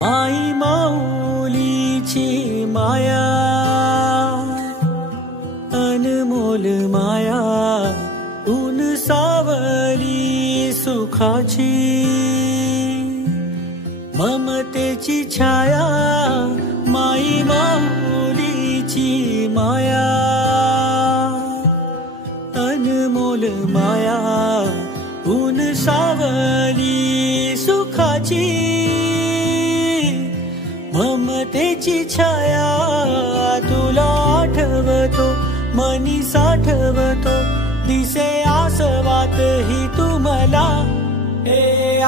आई माऊलीची माया, अनमोल माया, ऊन सावली सुखाची, ममतेची छाया, माई माऊलीची माया, अनमोल माया, ऊन सावली सुखाची, ममतेची छाया, तुला आठवतो मनी साठवतो, दिसे आसवात ही तू मला, हे